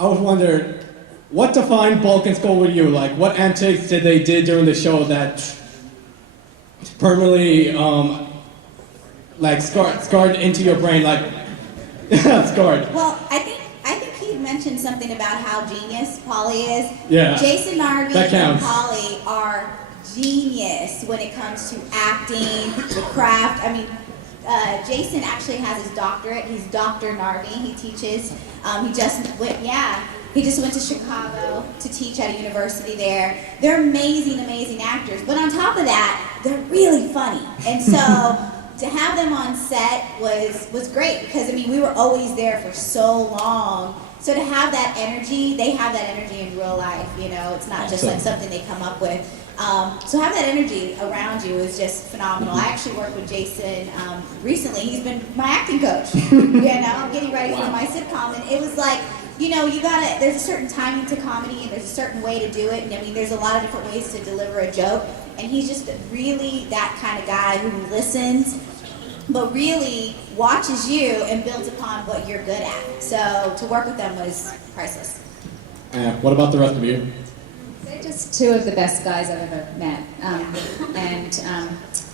I was wondering, what defined Balkan Skull with you? Like, what antics did they did during the show that permanently, like, scarred into your brain, like, scarred? Well, I think he mentioned something about how genius Polly is. Yeah. Jason Narvi That and counts. Polly are genius when it comes to acting, the craft. I mean, Jason actually has his doctorate. He's Dr. Narvi. He teaches. He just went to Chicago to teach at a university there. They're amazing, amazing actors. But on top of that, they're really funny. And so to have them on set was great because, I mean, we were always there for so long. So to have that energy, they have that energy in real life, you know. It's not just like something they come up with. So have that energy around you is just phenomenal. I actually worked with Jason recently. He's been my acting coach. You know, I'm getting ready for my sitcom, and it was like, you know, there's a certain timing to comedy, and there's a certain way to do it. And I mean, there's a lot of different ways to deliver a joke. And he's just really that kind of guy who listens, but really watches you and builds upon what you're good at. So to work with them was priceless. What about the rest of you? They're just two of the best guys I've ever met,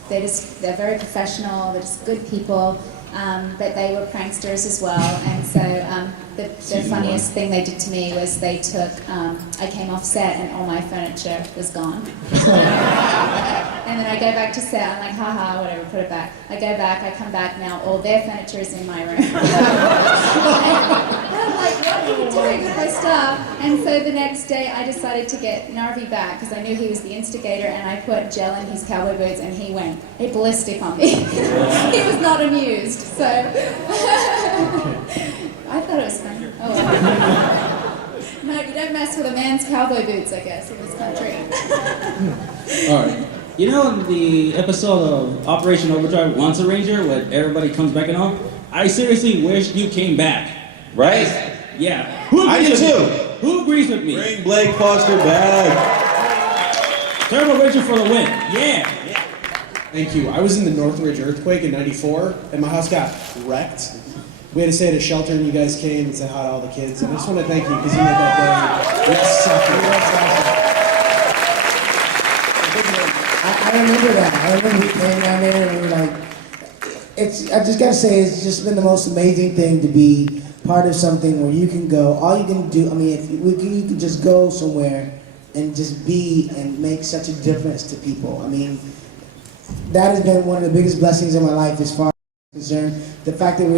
they're very professional. They're just good people, but they were pranksters as well. And so the funniest thing they did to me was they took. I came off set and all my furniture was gone. And then I go back to set. I'm like, haha, whatever, put it back. I go back. I come back now. All their furniture is in my room. And I'm like, what are you doing with my stuff? And so the next day, I decided to get Narvi back because I knew he was the instigator, and I put gel in his cowboy boots, and he went ballistic on me. He was not amused, so I thought it was fun. Oh, well. No, you don't mess with a man's cowboy boots, I guess, in this country. All right. You know, in the episode of Operation Overdrive, Once a Ranger, where everybody comes back and all, I seriously wish you came back. Right? Yeah. I do too. Who agrees with me? Bring Blake Foster back. Turbo Ranger for the win. Yeah. Thank you. I was in the Northridge earthquake in '94, and my house got wrecked. We had to stay at a shelter, and you guys came and said hi to all the kids. And I just want to thank you because you made that day. I remember that. I remember we came down there and we were like, I just gotta say, it's just been the most amazing thing to be part of something where you can go, all you can do, I mean, you can just go somewhere and just be and make such a difference to people. I mean, that has been one of the biggest blessings in my life as far as I'm concerned. The fact that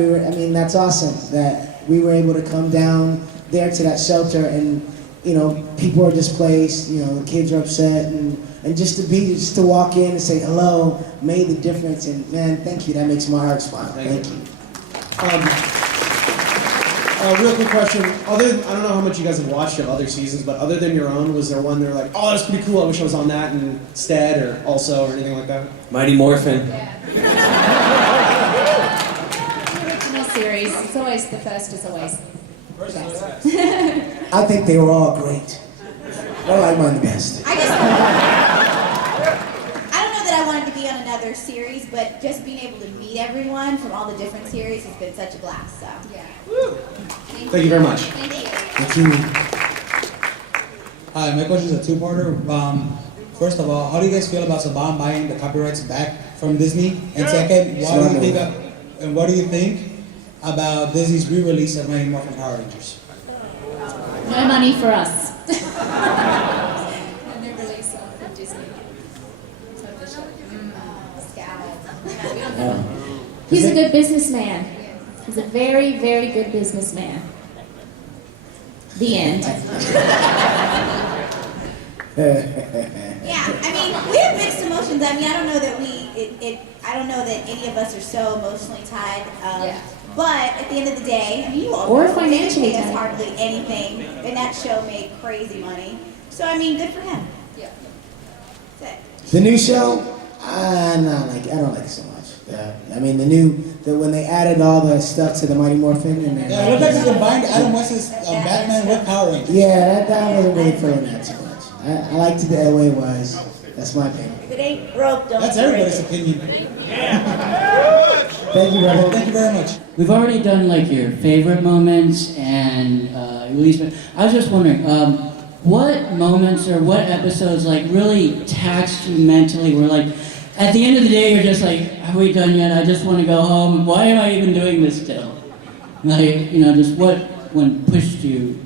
that's awesome, that we were able to come down there to that shelter and, you know, people are displaced, you know, the kids are upset, and just to walk in and say hello made the difference, and man, thank you, that makes my heart smile. Thank you. Real quick question. I don't know how much you guys have watched of other seasons, but other than your own, was there one they're like, oh, that's pretty cool, I wish I was on that instead, or also, or anything like that? Mighty Morphin. Original series. It's always the first is always the best. I think they were all great. I like mine the best. I don't know that I wanted to be on another series, but just being able to meet everyone from all the different series has been such a blast. So yeah. Thank you very much. Thank you. Thank you. Hi, my question is a two-parter. First of all, how do you guys feel about Saban buying the copyrights back from Disney? And second, what do you think about Disney's re-release of Mighty Morphin Power Rangers? No money for us. And the release of Disney. He's a good businessman. He's a very, very good businessman. The end. Yeah, I mean, we have mixed emotions. I mean, I don't know that I don't know that any of us are so emotionally tied. But at the end of the day, I mean, you all Or know, financially Disney has tied. hardly anything, and that show made crazy money. So I mean, good for him. Yeah. That's it. The new show, I don't like it so much. I mean, when they added all the stuff to the Mighty Morphin and then. Yeah, it looked like they combined Adam West's Batman with Power Rangers. Yeah, that wasn't really feeling that too much. I liked it the way it was. That's my opinion. If it ain't broke, don't That's break everybody's it. opinion. Thank you, brother. Thank you very much. We've already done like your favorite moments and your least. I was just wondering, what moments or what episodes like really taxed you mentally? Where like, at the end of the day, you're just like, are we done yet? I just want to go home. Why am I even doing this still? Like, you know, just what one pushed you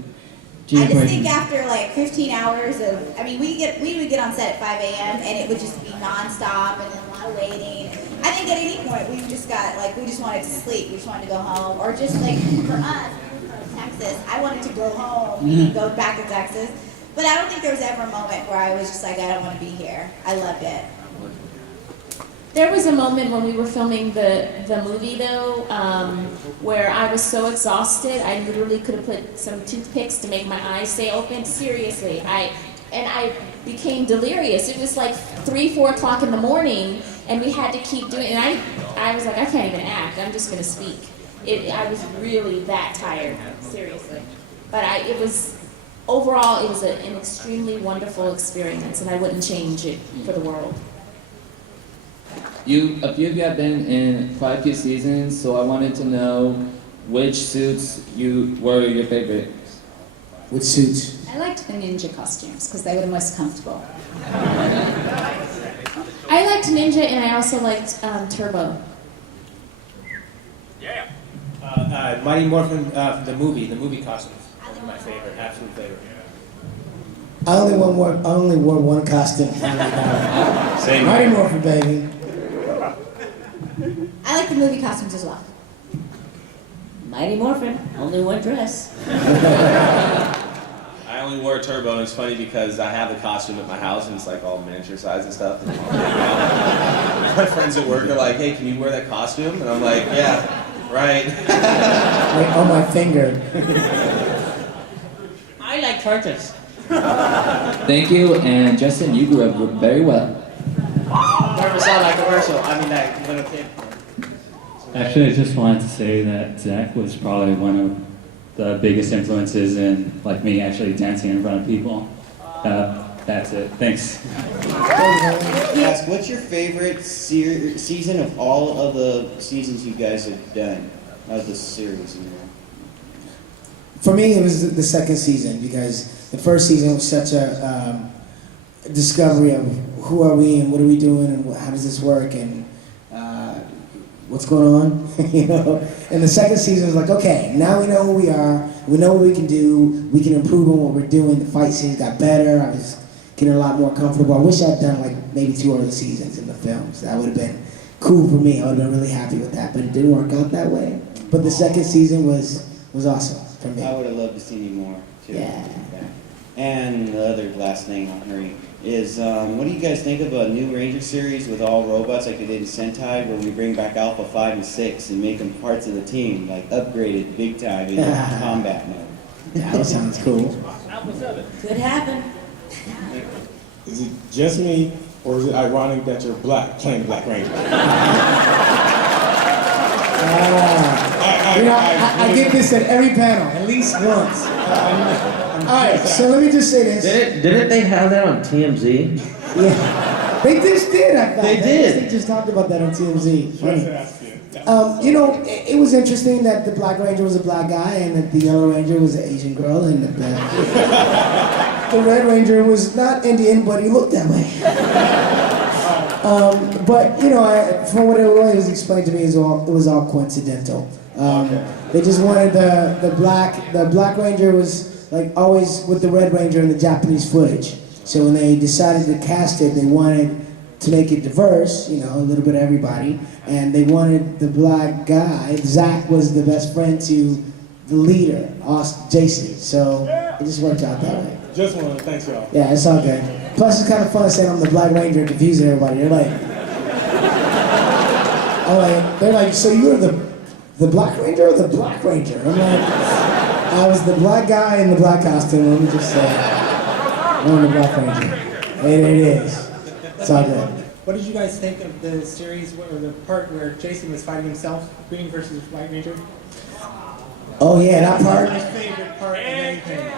to your I just breaking? think after like 15 hours of, I mean, we would get on set at 5 a.m. and it would just be nonstop and then a lot of waiting. I think at any point we just got like, we just wanted to sleep, we just wanted to go home, or just like for us, we were from Texas, I wanted to go home and go back to Texas. But I don't think there was ever a moment where I was just like, I don't want to be here. I loved it. There was a moment when we were filming the movie though, where I was so exhausted, I literally could have put some toothpicks to make my eyes stay open. Seriously, I became delirious. It was like 3, 4 o'clock in the morning, and we had to keep doing it. And I was like, I can't even act. I'm just gonna speak. I was really that tired, seriously. But overall, it was an extremely wonderful experience, and I wouldn't change it for the world. A few of you have been in quite a few seasons, so I wanted to know which suits were your favorite. Which suits? I liked the ninja costumes because they were the most comfortable. I liked Ninja, and I also liked Turbo. Mighty Morphin, the movie costumes. My favorite, absolute favorite. I only wore one costume. Same. Mighty Morphin, baby. I like the movie costumes as well. Mighty Morphin, only one dress. I only wore Turbo, and it's funny because I have the costume at my house, and it's like all miniature size and stuff. My friends at work are like, hey, can you wear that costume? And I'm like, yeah, right. Like on my finger. I like tortoise. Thank you, and Justin, you grew up very well. Never saw that commercial. I mean, that little kid. Actually, I just wanted to say that Zach was probably one of the biggest influences in like me actually dancing in front of people. That's it. Thanks. Ask, what's your favorite season of all of the seasons you guys have done of the series? For me, it was the second season because the first season was such a discovery of who are we and what are we doing and how does this work and what's going on, you know? And the second season was like, okay, now we know who we are, we know what we can do, we can improve on what we're doing. The fight scenes got better, I was getting a lot more comfortable. I wish I'd done like maybe 2 other seasons in the films. That would have been cool for me. I would have been really happy with that, but it didn't work out that way. But the second season was awesome for me. I would have loved to see you more, too. Yeah. And the other last thing I'll hurry is, what do you guys think of a new Ranger series with all robots like they did in Sentai, where we bring back Alpha 5 and 6 and make them parts of the team, like upgraded big time in combat mode? That sounds cool. Could happen. Is it just me, or is it ironic that you're black, playing Black Ranger? I get this at every panel, at least once. Alright, so let me just say this. Didn't they have that on TMZ? Yeah. They just did, I thought. They did. They just talked about that on TMZ. Funny. You know, it was interesting that the Black Ranger was a black guy and that the Yellow Ranger was an Asian girl and that the Red Ranger was not Indian, but he looked that way. But, you know, from what it was explained to me, it was all coincidental. They just wanted the Black Ranger was like always with the Red Ranger in the Japanese footage. So when they decided to cast it, they wanted to make it diverse, you know, a little bit of everybody. And they wanted the black guy, Zach was the best friend to the leader, Jason. So it just worked out that way. Just want to thank y'all. Yeah, it's all good. Plus, it's kind of fun saying I'm the Black Ranger, confusing everybody. They're like, so you're the Black Ranger or the Black Ranger? I'm like, I was the black guy in the black costume. Let me just say, I'm the Black Ranger. It is. It's all good. What did you guys think of the series, or the part where Jason was fighting himself, Green versus White Ranger? Oh yeah, that part. My favorite part of anything.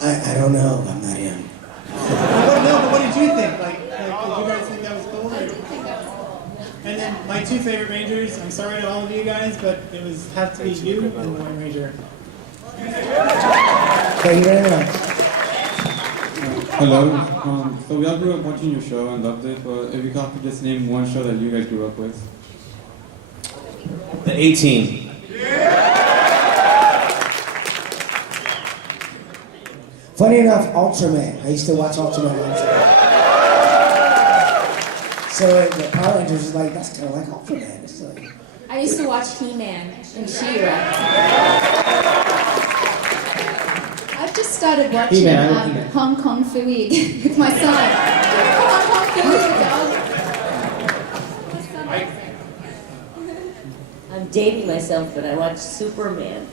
I don't know. I'm not him. But what did you think? Like, did you guys think that was cool? I think that was cool. And then my two favorite Rangers. I'm sorry to all of you guys, but it was have to be you and the White Ranger. Thank you very much. Hello. So we all grew up watching your show and loved it, but if you could just name one show that you guys grew up with. The A-Team. Funny enough, Ultraman. I used to watch Ultraman all the time. So the Power Rangers is like, that's kind of like Ultraman. It's like, I used to watch He-Man and She-Ra. I've just started watching He-Man, I love He-Man. Hong Kong Phooey again with my son. Hong Kong Phooey, the dog. I'm dating myself, but I watch Superman.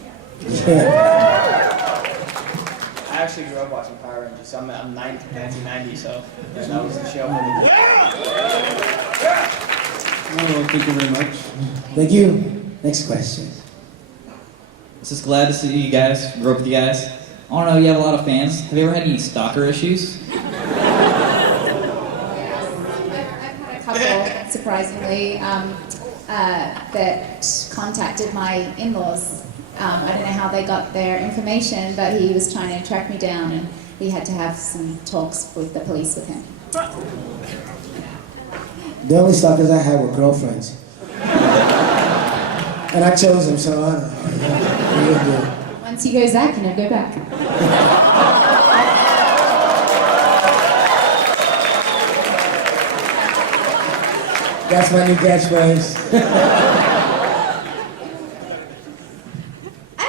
I actually grew up watching Power Rangers. So I'm 1990, so that was the show for me. Well, thank you very much. thank you. Next question. Just glad to see you guys, grew up with you guys. I don't know, you have a lot of fans. Have you ever had any stalker issues? I've had a couple, surprisingly, that contacted my in-laws. I don't know how they got their information, but he was trying to track me down, and we had to have some talks with the police with him. The only stalkers I had were girlfriends. And I chose them, so I don't know. What do you do? Once you go Zach, you never go back. That's my new catchphrase. I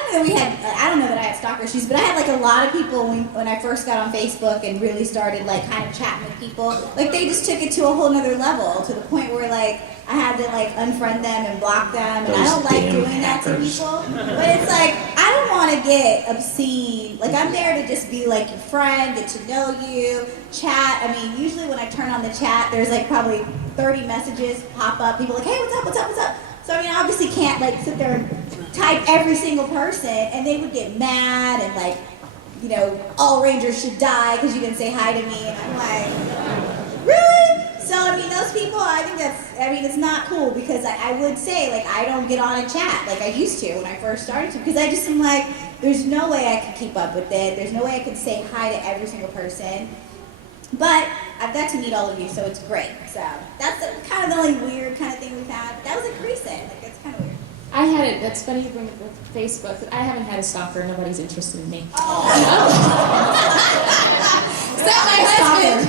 don't know that I had stalker issues, but I had like a lot of people when I first got on Facebook and really started like kind of chatting with people, like they just took it to a whole nother level, to the point where like I had to like unfriend them and block them, and I don't like doing that to people, but it's like I don't want to get obscene. Like I'm there to just be like your friend, get to know you, chat. I mean, usually when I turn on the chat, there's like probably 30 messages pop up, people like, hey, what's up, what's up, what's up? So I mean, I obviously can't like sit there and type every single person, and they would get mad and like, you know, all Rangers should die because you didn't say hi to me, and I'm like, really? So I mean, those people, I think it's not cool, because I would say like I don't get on a chat like I used to when I first started to, because I just am like, there's no way I can keep up with it. There's no way I can say hi to every single person. But I've got to meet all of you, so it's great. So that's kind of the only weird kind of thing we've had. That was like recent. Like it's kind of weird. I had it. That's funny you bring up with Facebook. I haven't had a stalker. Nobody's interested in me. Is that my husband?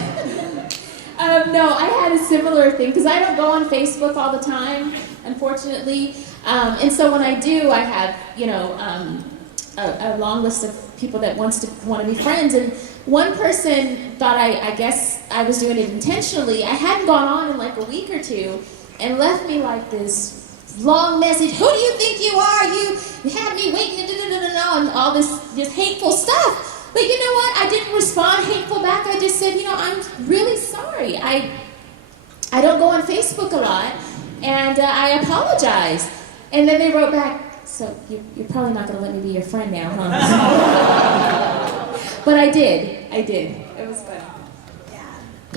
No, I had a similar thing because I don't go on Facebook all the time, unfortunately. And so when I do, I have a long list of people that want to be friends. And one person thought I guess I was doing it intentionally. I hadn't gone on in like a week or two, and left me like this long message. Who do you think you are? You had me waiting, and all this hateful stuff. But you know what? I didn't respond hateful back. I just said, I'm really sorry. I don't go on Facebook a lot, and I apologize. And then they wrote back, so you're probably not going to let me be your friend now, huh? But I did. It was fun.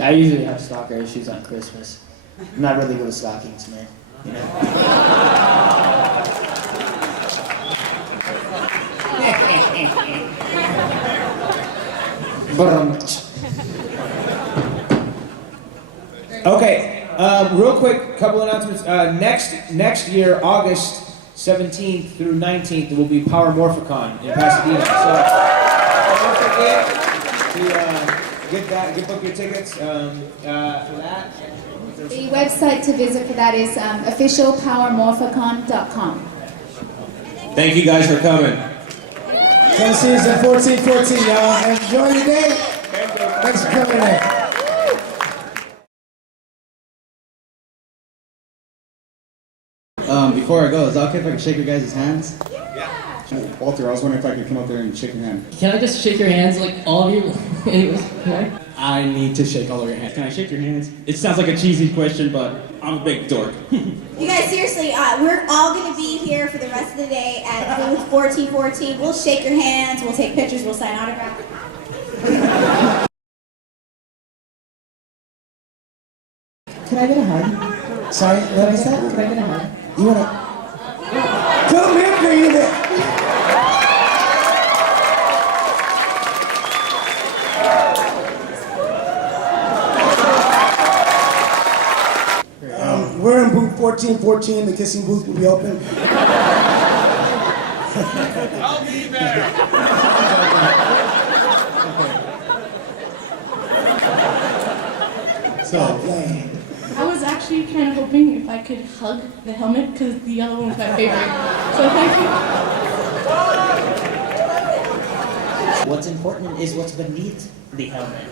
I usually have stalker issues on Christmas. I'm not really good with stockings, man. Okay, real quick, couple announcements. Next year, August 17th through 19th, there will be Power Morphicon in Pasadena. So don't forget to book your tickets for that. The website to visit for that is officialpowermorphicon.com. Thank you guys for coming. Come see us at 1414, y'all. Enjoy your day. Thanks for coming in. Before I go, is it okay if I can shake your guys' hands? Yeah. Walter, I was wondering if I could come up there and shake your hand. Can I just shake your hands, like all of you? Anyways, okay? I need to shake all of your hands. Can I shake your hands? It sounds like a cheesy question, but I'm a big dork. You guys, seriously, we're all going to be here for the rest of the day at booth 1414. We'll shake your hands, we'll take pictures, we'll sign autographs. Can I get a hug? Sorry, what was that? Can I get a hug? You wanna come here, baby? We're in booth 1414. The kissing booth will be open. I'll be there. So, I was actually kind of hoping if I could hug the helmet because the yellow one was my favorite. So thank you. What's important is what's beneath the helmet.